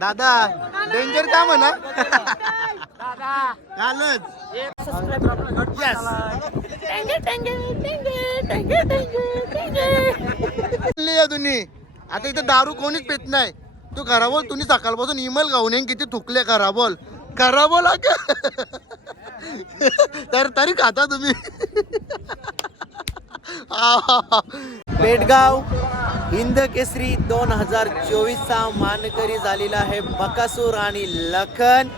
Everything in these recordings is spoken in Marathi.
दादा डेंजर का म्हणा? कालच तुम्ही. आता इथं दारू कोणीच पेत नाही. तू खरा बोल तुम्ही सकाळपासून इमेल गाऊन येईन किती थुकले खरा बोल खरा बोला का? तर तरी खाता तुम्ही. पेटगाव. हिंद केसरी दोन हजार चोवीसचा मानकरी झालेला आहे बकासूर आणि लखन.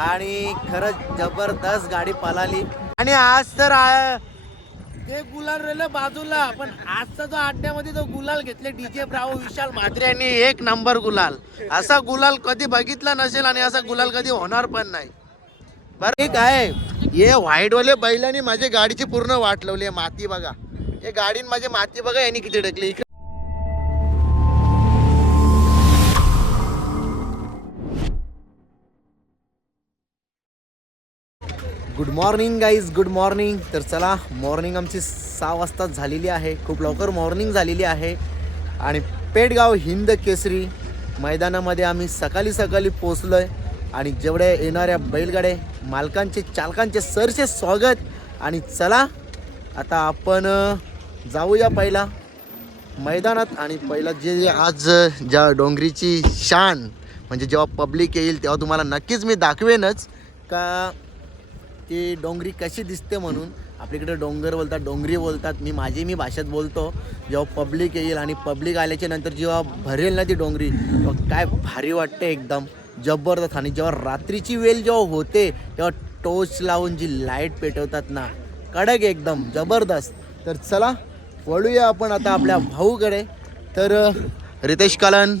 आणि खरंच जबरदस्त गाडी पळाली. आणि आज तर आ- ते गुलाल राहिलं बाजूला. पण आजचा जो अड्ड्यामध्ये जो गुलाल घेतले डीजे ब्रावो विशाल म्हात्रे यांनी एक नंबर गुलाल. असा गुलाल कधी बघितला नसेल आणि असा गुलाल कधी होणार पण नाही. बरं एक आहे हे व्हाईट वाले बैलांनी माझ्या गाडीची पूर्ण वाट लावली आहे माती बघा. हे गाडीन माझी माती बघा यांनी किती ढकली good morning guys good morning. तर चला मॉर्निंग आमची सहा वाजता झालेली आहे. खूप लवकर मॉर्निंग झालेली आहे. आणि पेडगाव हिंद केसरी मैदानामध्ये आम्ही सकाळी सकाळी पोचलो आहे आणि जेवढ्या येणाऱ्या बैलगाडे मालकांचे चालकांचे सरचे स्वागत. आणि चला आता आपण जाऊया पहिला मैदानात. आणि पहिला जे जे आज ज्या डोंगरीची शान म्हणजे जेव्हा पब्लिक येईल तेव्हा तुम्हाला नक्कीच मी दाखवेनच. का ती डोंगरी कशी दिसते म्हणून. आपल्याकडे डोंगर बोलतात डोंगरी बोलतात. मी माझी मी भाषेत बोलतो. जेव्हा पब्लिक येईल आणि पब्लिक आल्याच्यानंतर जेव्हा भरेल ना ती डोंगरी काय भारी वाटते एकदम. जबरदस्त. आणि जेव्हा रात्रीची वेळ जेव्हा होते तेव्हा टोच लावून जी लाइट पेटवतात ना कडक एकदम जबरदस्त. तर चला वळूया आपण आता आपल्या भाऊकडे. तर Ritesh Kalan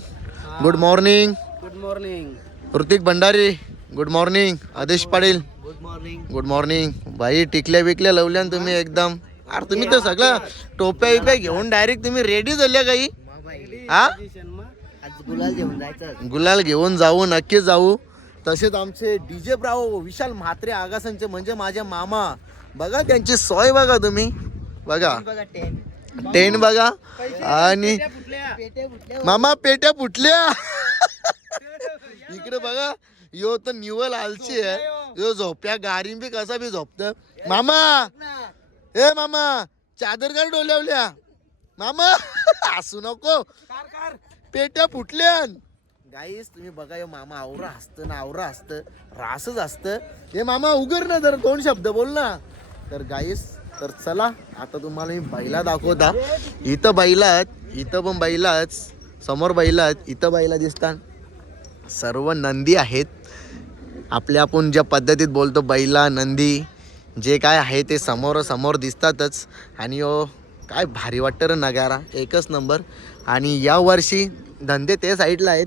good morning good morning Hrithik Bhandari good morning Adesh Patil. Good morning good morning बाई टिकल्या बिकल्या लावल्या ना तुम्ही एकदम. अरे तुम्ही तर सगळं टोप्या बिप्या घेऊन डायरेक्ट तुम्ही रेडी झाल्या काही हा? गुलाल घेऊन जायचं गुलाल घेऊन जाऊ नक्की जाऊ. तसेच आमचे डीजे ब्रावो विशाल म्हात्रे आगासांचे म्हणजे माझे मामा. बघा त्यांची सोय बघा तुम्ही. बघा. टेन टेन बघा. आणि मामा पेट्या फुटल्या. इकडे बघा. यो तर निवल आलची आहे यो झोप्या गाडी बी कसा बी झोपत मामा! ए मामा! चादर काढ डोल्यावल्या। मामा! हसू नको। पेट्या फुटल्या गाईस तुम्ही बघा यो मामा आवरा असतं ना आवरा असतं रासच असतं हे मामा उगर ना जर दोन शब्द बोल ना? तर गाईस तर चला आता तुम्हाला मी बैला दाखवता. इथं बैलात इथं पण बैलाच समोर बैलात इथं बैला दिसतात. सर्व नंदी आहेत. आपल्या आपण ज्या पद्धतीत बोलतो बैला नंदी जे काय आहे ते समोर समोर दिसतातच. आणि ओ काय भारी वाटतं रे नगारा. एकच नंबर. आणि या वर्षी धंदे ते साईडला आहेत.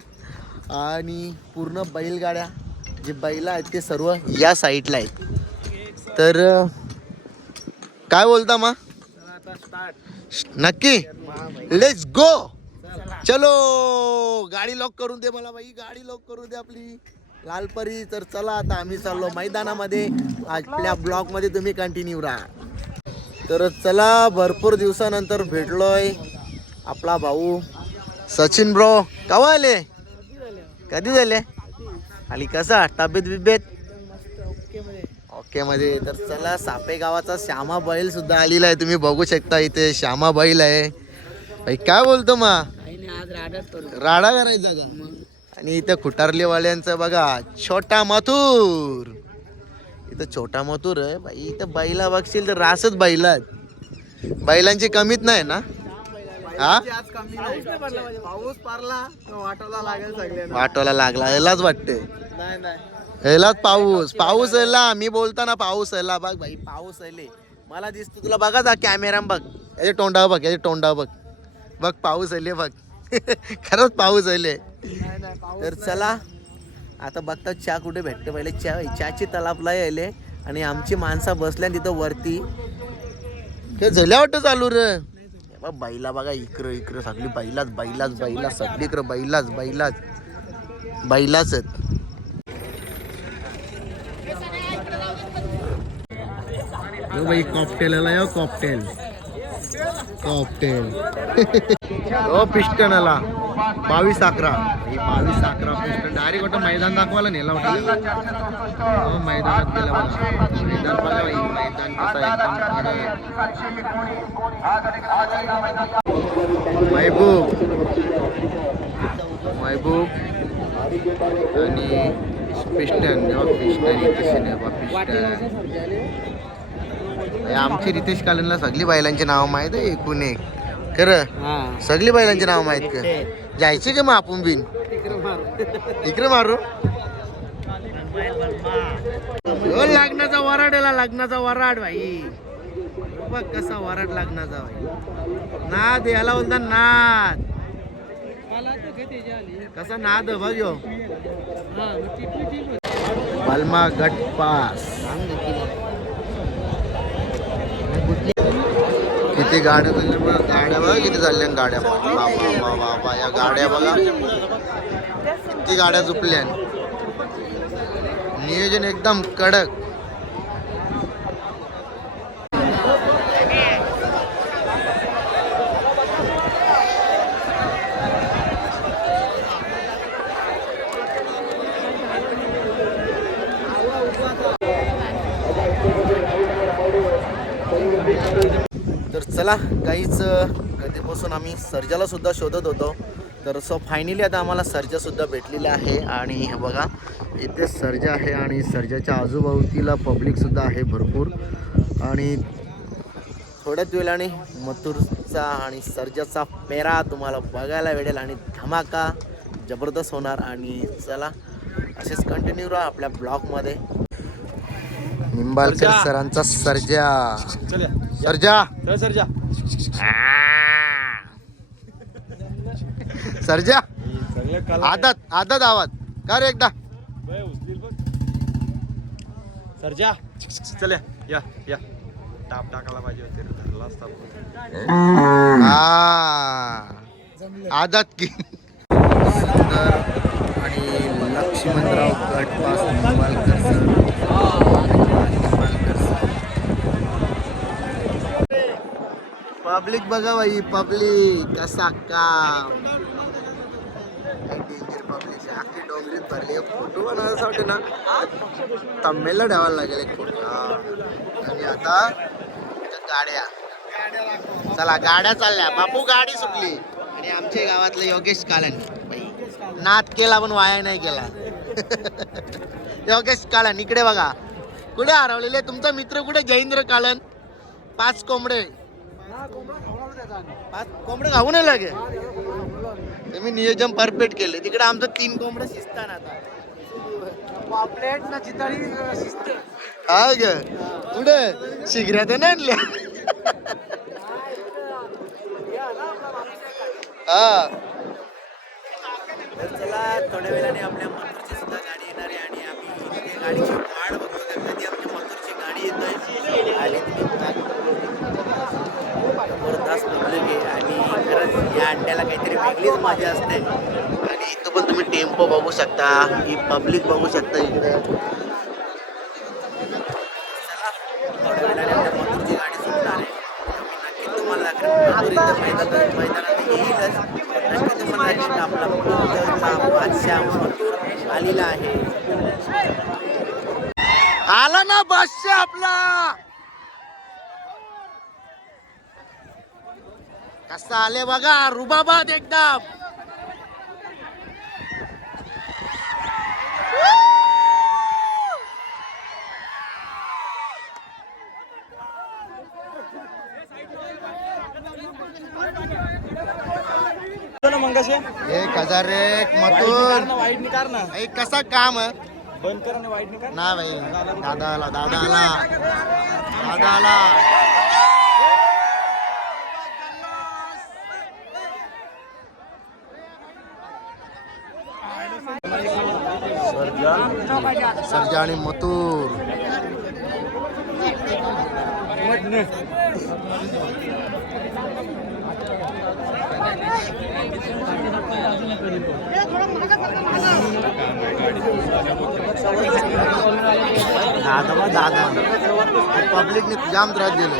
आणि पूर्ण बैलगाड्या जे बैला आहेत ते सर्व या साईडला आहेत. तर काय बोलता मा? नक्की? लेट्स गो चलो! गाडी लॉक करून दे मला बाई. गाडी लॉक करून दे आपली. लालपरी तर चला आता आम्ही चाललो मैदानामध्ये. आपल्या ब्लॉगमध्ये तुम्ही कंटिन्यू राहा. तर चला भरपूर दिवसानंतर भेटलोय आपला भाऊ. सचिन ब्रो केव्हा आले? कधी झाले? आणि कसा? तब्येत बिब्येत? ओके मध्ये. तर चला सापे गावाचा श्यामा बैल सुद्धा आलेला आहे. तुम्ही बघू शकता इथे श्यामा बैल आहे. काय बोलतो मा? आज राडत राडा करायचा का? आणि इथं खुटारलेवाल्यांचं बघा छोटा मथुर. इथं छोटा मथुर आहे बाई इथं बैला बघशील तर रासच बैलात बैलांची कमीत नाही ना? हा? पाऊस पारला लागेल वाटोला लागला यालाच वाटते नाही नाही. यालाच पाऊस पाऊस आला मी बोलताना पाऊस आला बघ भाई पाऊस आले मला दिसतो तुला बघा जा कॅमेरा बघ. याचे तोंडा बघ याचे तोंडा बघ. बघ पाऊस आले बघ. खरंच पाऊस आले तर चला आता बघता चहा कुठे भेटते. पहिले चहा चहाची तलापला यायले. आणि आमची माणसं बसल्या तिथं वरती. हे झल्या वाटतं चालू रे. बघ, बैला बघा इकडं इकडं सगळी बैलाच बैलाच बैला सगळीकडं बैलाच बैलाच. बैलाच भाई कॉकटेल आला यो कॉकटेल कॉकटेल ओ पिस्टन आला. बावीस अकरा. ही बावीस अकरा पिस्टन डायरेक्ट वाटतं मैदान दाखवायला नेला होता. हो, मैदानात गेला बघा. मैदान बघा बाई, मैदान कसं आहे, एकदम महबूब. महबूब. आणि पिस्टन पिस्टन इथे पिस्टन हे आमची रितेश कालेनला सगळी बैलांची नाव माहीत आहे एकूण एक. खरं? सगळी बैलांची नाव माहीत का? जायचे का मग आपण बिन? इकडे मारू. लग्नाचा वराड आला लग्नाचा वराड भाई. बघ कसा वराड लग्नाचा भाई. नाद याला बोलता नाद. कसा नाद बघ यो. बलमा गट पास. किती म्हणजे गाड्या झाल्या गाड्या बघा किती झाल्या गाड्या. बाबा बाबा बाबा या गाड्या बघा. किती गाड्या चुकल्या नियोजन एकदम कडक. तर चला काहीच कधीपासून आम्ही सर्जाला सुद्धा शोधत होतो. तर सो फायनली आता आम्हाला सर्जा सुद्धा भेटलेला आहे आणि हे बघा इथे सर्जा आहे आणि सर्जाच्या आजूबाजूला पब्लिक सुद्धा आहे भरपूर. आणि थोड्याच वेळाने मथुरचा आणि सर्जाचा पेरा तुम्हाला बघायला भेटेल आणि धमाका जबरदस्त होणार. आणि चला असेच कंटिन्यू राहा आपल्या ब्लॉगमध्ये निंबाळकर सरांचा सर्जा. सर्जा. सरजा. सर्जा. सगळे कला आदत आदत आवाज. कर एकदा? सरजा. चल या या टाप टाकायला पाहिजे होते रे, धरला असता. हा आदत की. सुंदर आणि Laxmanrao Gatpas Nimbalkar sir Nimbalkar sir public बघा बाई पब्लिक कसा काम. डेंजर पब्लिक अख्खी डोंगरीत भरली फोटो ना तम्मेला ठेवायला लागेल एक फोटो. आणि आता गाड्या. चला गाड्या चालल्या. बापू गाडी सुटली. आणि आमच्या गावातलं योगेश कालन. नाद केला पण वाया नाही केला योगेश कालन इकडे बघा. कुठे हरवलेले? तुमचा मित्र कुठे? जयेंद्र कालन. पाच कोंबडे. पाच कोंबडे खाऊ नाही लागे तुम्ही नियोजन परफेक्ट केले. तिकडे आमचं तीन कोंबडे शिजतात आता. पापलेट ना चिताळी शिस्त हा ग. कुठे? शिगऱ्यात नाही आणल्या. हा. तर चला थोड्या वेळाने आपल्या मथुरची सुद्धा गाडी येणार आहे आणि आम्ही गाडीची वाट बघतोय कधी आमच्या मथुरची गाडी येतोय. आणि जबरदस्त पब्लिक आहे आणि खरंच या अड्ड्याला काहीतरी वेगळीच मजा असते. आणि इथं पण तुम्ही टेम्पो बघू शकता ही पब्लिक बघू शकता इकडे. थोड्या वेळाने आपल्या मथुरची गाडी सुटणार आहे. तुम्हाला मथुर मैदानात मैदानात येईलच. नक्की तुम्हाला आपला बादशाह मथुर आलेला आहे. आला ना बादशाह आपला! कसा आले बघा रुबाबाद एकदम. एक हजार एक मथुर. वाईट निकार ना एक कसा काम बंद करा ना वाईट निकार ना भाई दादा आला दादा आला दादा आला सर्जा आणि मथुर. दादा बा दादा. पब्लिकने जाम त्रास दिले.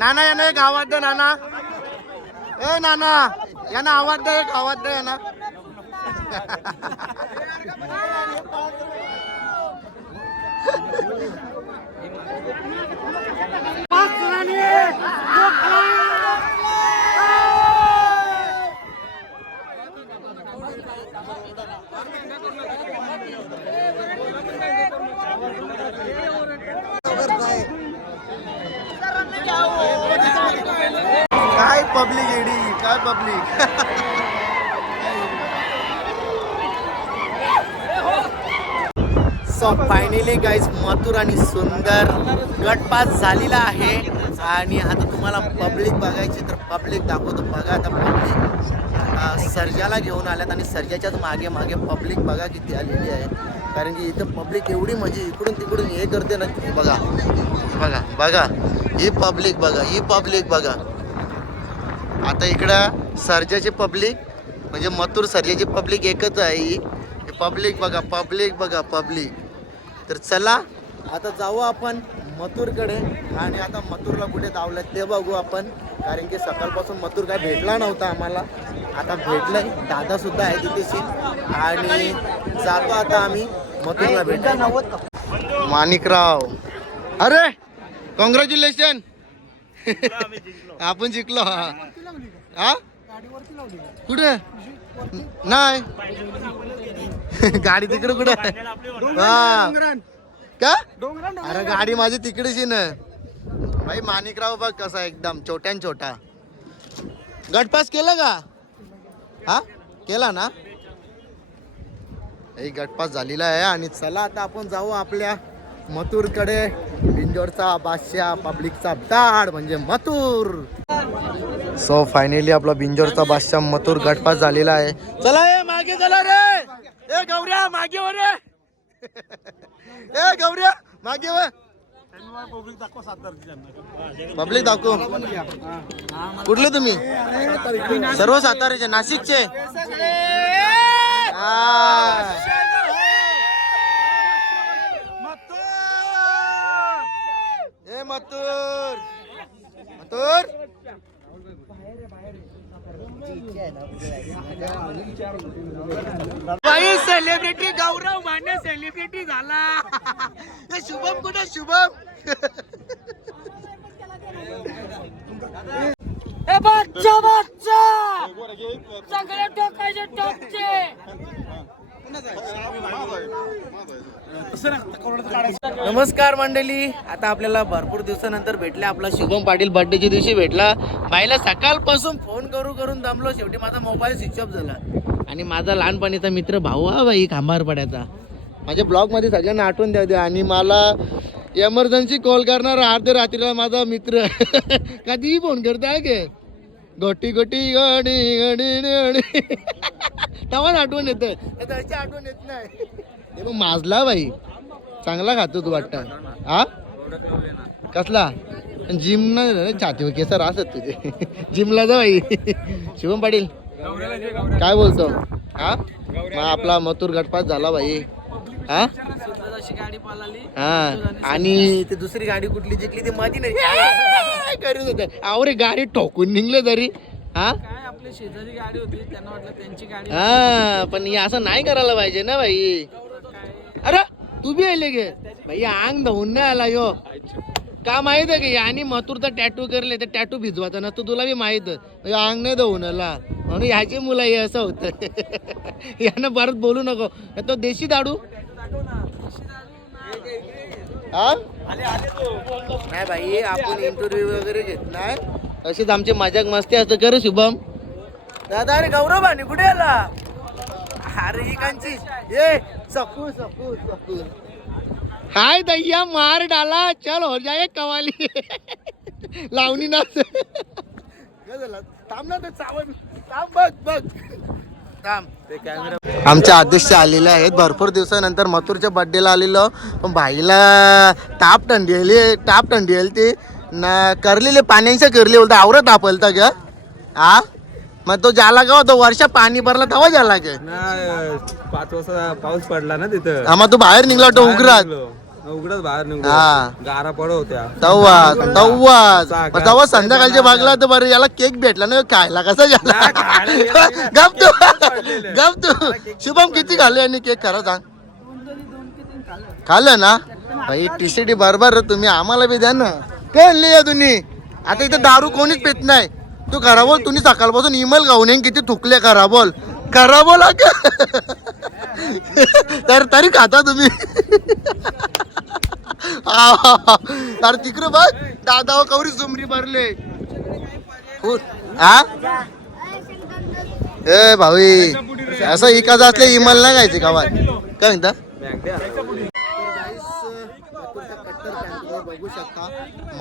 नाना यानं एक आवाज दे नाना. ए नाना यानं आवाज दे एक आवाज दे याना काय पब्लिक एडी काय public so finally guys Mathur आणि सुंदर गटपास झालेला आहे. आणि आता तुम्हाला पब्लिक बघायची तर पब्लिक दाखवतो. बघा आता पब्लिक सर्जाला घेऊन आल्यात आणि सर्जाच्याच मागे मागे पब्लिक बघा किती आलेली आहे. कारण की इथं पब्लिक एवढी म्हणजे इकडून तिकडून हे करते ना बघा. बघा बघा. ही पब्लिक बघा ही पब्लिक बघा. आता इकडं सर्जाची पब्लिक म्हणजे मथुर सर्जाची पब्लिक एकच आहे ही. पब्लिक बघा पब्लिक बघा पब्लिक तर चला. आता जाऊ आपण मथुरकडे. आणि आता मथुरला कुठे धावलं ते बघू आपण. कारण की सकाळपासून मथुर काय भेटला नव्हता आम्हाला. आता भेटलंय. दादा सुद्धा आहे तिथेशी आणि जातो आता आम्ही मथुरला भेटायला. माणिकराव. अरे! कॉंग्रॅच्युलेशन आपण जिंकलो हा. हा? कुठे? नाही. गाडी तिकडे कुठे? हा. का? अरे गाडी माझी तिकडेच ना भाई माणिकराव बघ कसा एकदम छोट्यान छोटा. गटपास केला का? हा? केला ना? एक गटपास झालेला आहे आणि चला आता आपण जाऊ आपल्या मथुरकडे. बिंजोरचा बादशाह पब्लिकचा दाड म्हणजे मथुर. सो फायनली आपला बिंजोरचा बादशाह मथुर गटपास झालेला आहे. चला ए मागे चला रे. ए गौऱ्या मागे वर ए गौऱ्या मागे वर. पब्लिक दाखव. कुठले तुम्ही? सर्व साताऱ्याचे नाशिकचे. हा. ए मथुर. बाहेर बाई सेलिब्रिटी गौरव मान्य सेलिब्रिटी झाला. ए, शुभम कुठे शुभम? ए बच्चा बाच्चा! सगळे टोकायचे टोकचे नमस्कार मंडळी. आता आपल्याला भरपूर दिवसानंतर भेटले. आपला शुभम पाटील बर्थडेच्या दिवशी भेटला. बाईला सकाळपासून फोन करू करून दमलो. शेवटी माझा मोबाईल स्विच ऑफ झाला. आणि माझा लहानपणीचा मित्र भाऊ हा बाई खांबार पड्याचा माझ्या ब्लॉगमध्ये सगळ्यांना आठवून द्या द्या. आणि मला एमर्जन्सी कॉल करणार अर्ध्या रात्रीला माझा मित्र. कधीही फोन करताय गे गोटी गोटी गणी गणी गणी तेव्हाच आठवण येतं. त्याची आठवण येत नाही. हे माजला बाई. चांगला खातो तू वाटत. हा कसला? जिम नाही छाती केसर असत तुझे जिमला जा बाई. शिवम पाटील. काय बोलतो? हा मग आपला मथुर गटपास झाला बाई. हा हा. आणि ते दुसरी गाडी कुठली जिंकली ती माहिती नाही. करीत होते आवरे गाडी ठोकून निघले तरी. हा आपली शेजारी गाडी होती त्यांना वाटलं त्यांची गाडी हा पण हे असं नाही करायला पाहिजे ना भाई अरे तू बी आले गे. भाई अंग धावून नाही आला यो. का माहीत आहे की याने मथुरचा टॅटू करले ते टॅटू भिजवायचा ना तू तुला बी माहीत. अंग नाही धावून आला. म्हणून ह्याची मुलं हे असं होतं. यानं परत बोलू नको. तो देशी दाडू नाही भाई आपण इंटरव्ह्यू वगैरे घेत नाही अशीच आमची मजाक मस्ती असतं. कर शुभम. दादा अरे गौरव आणि कुठे आला? अरे ही कांची. ये सकू सकू सकू हाय दैया मार डाला. चल हो जाए कवाली. लावणी नाच. थांब ना ते चावण. थांब बघ बघ. थांब. आमचे अध्यक्ष आलेले आहेत. भरपूर दिवसानंतर मथुरच्या बर्थडेला आलेलो. पण भाईला ताप थंडी आली. ताप थंडी आली ती. ना करलेले पाण्याच्या करले बोलतो आवरत तापलता ग. हा मग तो जाला का तो वर्षा पाणी भरला तेव्हा झाला का? पाच वाजता पाऊस पडला ना तिथं. हा मग तू बाहेर निघला तो उघरात उघडच बाहेर निघलो. हा. गारा पड होत्या. तव्वा तव्वा तेव्हा संध्याकाळच्या भागला तर बरं याला केक भेटला ना खायला. कसा झाला? गप तू. गप तू. शुभम किती खाल्ले आणि केक? खरं सांग. खाल्लं. ना? भाई टी सी टी बरोबर तुम्ही. आम्हाला बी द्या ना. काय लिया तुम्ही. आता इथं दारू कोणीच पित नाही. तू खरा बोल तुम्ही सकाळपासून इमेल गाऊन येईन किती थुकले खरा बोल खरा बोल तर तरी खाता तुम्ही. अरे तिकडे बघ दादा कवरी जुमरी भरले. हा? ए भावी. असं इकाच असले इमल नाही गायचे गावात. काय म्हणता? बघू शकता.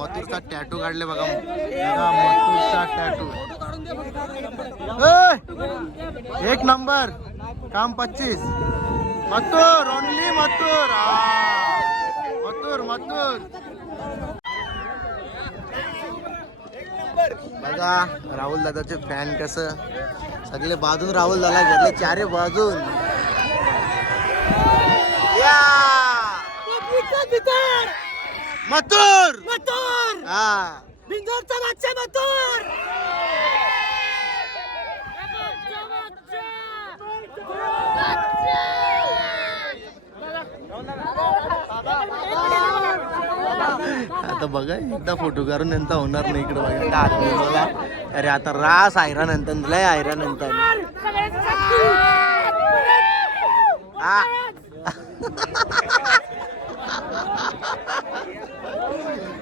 मथुरचा टॅटू काढले बघा बघा, मथुरचा टॅटू एक नंबर. काम पच्चीस. मथुर ओनली मथुर. हा. मथुर मथुर. बघा राहुल दादाचे फॅन कसं. सगळे बाजून राहुल दादा घेतले चारे बाजून. या! मथुर! हा. आता बघा एकदा फोटो काढून नंतर होणार नाही इकडे बघा. आता आदमी बघा. अरे आता रास आयरा नंतर लय आयरा नंतर हा.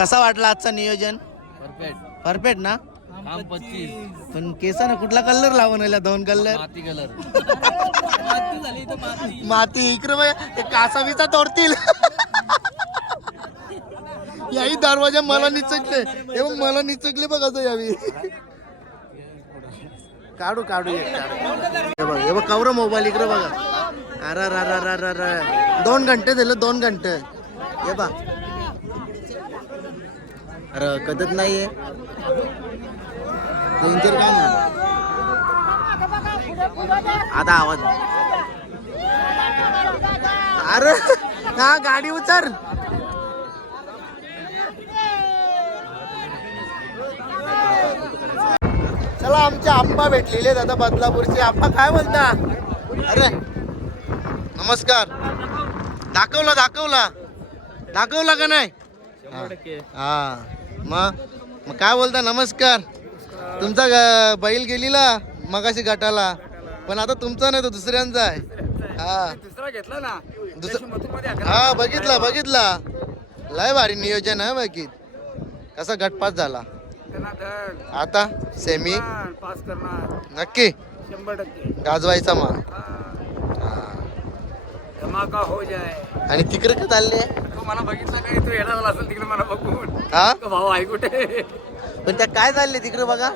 कसा वाटला आजचा नियोजन? परफेक्ट ना? काम पच्चीस. पण केसानं कुठला कलर लावून आला दोन कलर माती कलर माती झाली तर माती. माती इकडे बघ ते कासा बिसा तोडतील याही दरवाजा मला निचकले. हे बघ मला निचकले बघ असं यावी. काढू काढू एक काढू. हे बघ हे बघ कवर मोबाईल इकडे बघा. अरे रा रा रा रा रा दोन घंटे झाले दोन घंटे. हे बघ. अरे कदत नाहीये. डेंजर काय आता आवाज. अरे हा गाडी उतर चला आमच्या आप्पा भेटलेले दादा बदलापूरचे. आप्पा काय बोलता? अरे नमस्कार. दाखवला दाखवला. दाखवला का नाही? हा. मग मग काय बोलता नमस्कार. तुमचा ग- बैल गेलीला मगाशी गटाला. पण आता तुमचा नाही तो दुसऱ्यांचा आहे. हा. दुसरा घेतला ना दुसरा हा बघितला बघितला. लय भारी नियोजन आहे बाकी कसा गटपास झाला. आता सेमी पास करणार. नक्की. शंभर टक्के. गाजवायचा मा धमाका हो जाय आणि तिकडे का चालले? तो मला बघितला नाही? तो येणार असेल तिकडे मला बघून. हा? तो भाऊ आहे कुठे? पण त्या काय चालले तिकडे बघा?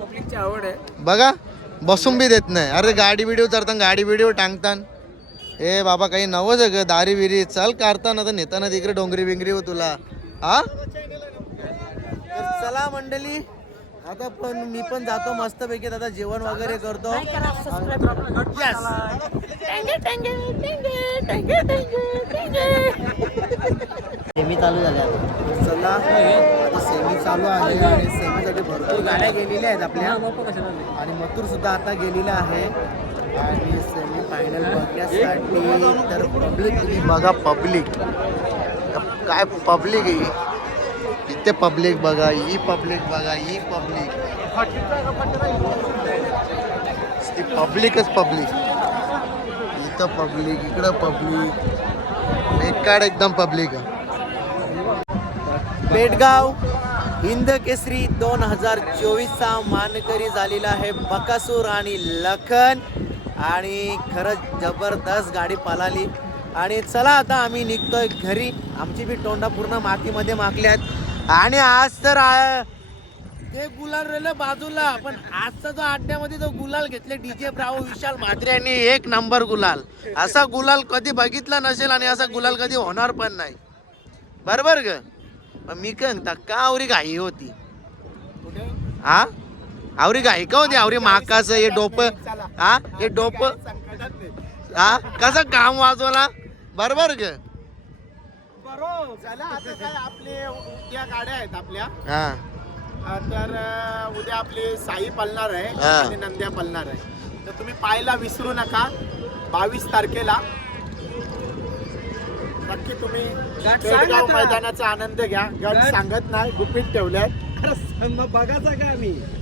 पब्लिकची आवड आहे. बघा बसून बी देत नाही. अरे गाडी व्हिडिओ चढताना गाडी व्हिडिओ टांगतान. ए बाबा काही नवच आहे ग दारी बिरी चल काढताना तर नेताना तिकडे डोंगरी बिंगरी हो तुला. हा? तर चला मंडळी. आता पण मी पण जातो मस्त पैकी आता जेवण वगैरे करतो. सेमी चालू झाल्या चला आता सेमी चालू आहे आणि सेमीसाठी भरपूर गाड्या गेलेल्या आहेत आपल्या. आणि मथुर सुद्धा आता गेलेला आहे. आणि सेमी फायनल बघण्यासाठी तर पब्लिक बघा पब्लिक काय पब्लिक आहे? ते पब्लिक बघा ही पब्लिक बघा ही पब्लिक. ती पब्लिकच पब्लिक. इथं पब्लिक इकडं पब्लिक. बेकार एकदम पब्लिक आहे. पेटगाव हिंद केसरी दोन हजार चोवीसचा मानकरी झालेला आहे बकासूर आणि लखन. आणि खरंच जबरदस्त गाडी पळाली. आणि चला आता आम्ही निघतोय घरी. आमची बी तोंडा पूर्ण मातीमध्ये माकल्यात आणि आज तर आ- ते गुलाल राहिलं बाजूला पण आजचा जो अड्ड्यामध्ये जो गुलाल घेतले डीजे ब्रावो विशाल म्हात्रे यांनी एक नंबर गुलाल. असा गुलाल कधी बघितला नसेल आणि असा गुलाल कधी होणार पण नाही. बरोबर ग? पण मी कंगता का आवरी घाई होती? हा आवरी घाई का होती? आवरी माकाच हे डोप? हा हे डोप? हा कसं काम वाजवला? बरोबर ग? चला आता काय आपले उद्या गाड्या आहेत आपल्या. हा. अं, तर अं, उद्या आपली साई पलणार आहे हा. आणि नंद्या पलणार आहे. तर तुम्ही पाहायला विसरू नका बावीस तारखेला. नक्की तुम्ही पेडगाव मैदानाचा आनंद घ्या. गट सांगत नाही गुपित ठेवल्यात बघाचा का आम्ही?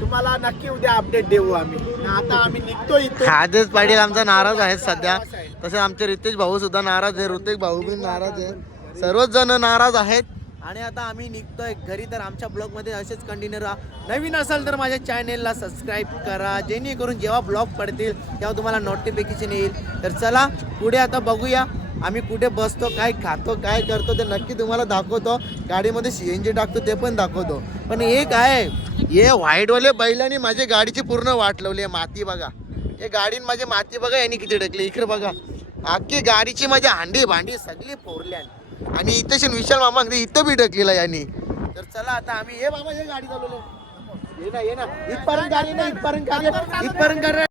तुम्हाला नक्की उद्या अपडेट देऊ आम्ही. आणि आता आम्ही निघतो इथून. आदेश पाटील आमचा नाराज आहे सध्या. तसे आमचे रितेश भाऊ सुद्धा नाराज आहे ऋतिक भाऊ पण नाराज आहे सर्वच जण नाराज आहेत. आणि आता आम्ही निघतोय घरी. तर आमच्या ब्लॉगमध्ये असेच कंटिन्यू राहा. नवीन असाल तर माझ्या चॅनेलला सबस्क्राईब करा. जेणेकरून जेव्हा ब्लॉग पडतील तेव्हा तुम्हाला नोटिफिकेशन येईल. तर चला पुढे आता बघूया. आम्ही कुठे बसतो काय खातो काय करतो ते नक्की तुम्हाला दाखवतो. गाडीमध्ये सी एन जी टाकतो ते पण दाखवतो. पण एक आहे हे व्हाईटवाले बैलांनी माझ्या गाडीची पूर्ण वाट लावली आहे माती बघा. हे गाडीन माझी माती बघा यांनी किती ढकली. इकडे बघा. अख्खी गाडीची माझी हांडी भांडी सगळी फोरल्यान आणि इथं विशाल मामा अगदी इथं बी ढकलेला यांनी. तर चला आता आम्ही हे बाबा हे गाडी चालवलो ये ना ये ना. इथपर्यंत गाडी ना इथपर्यंत गाडी इथपर्यंत गाडी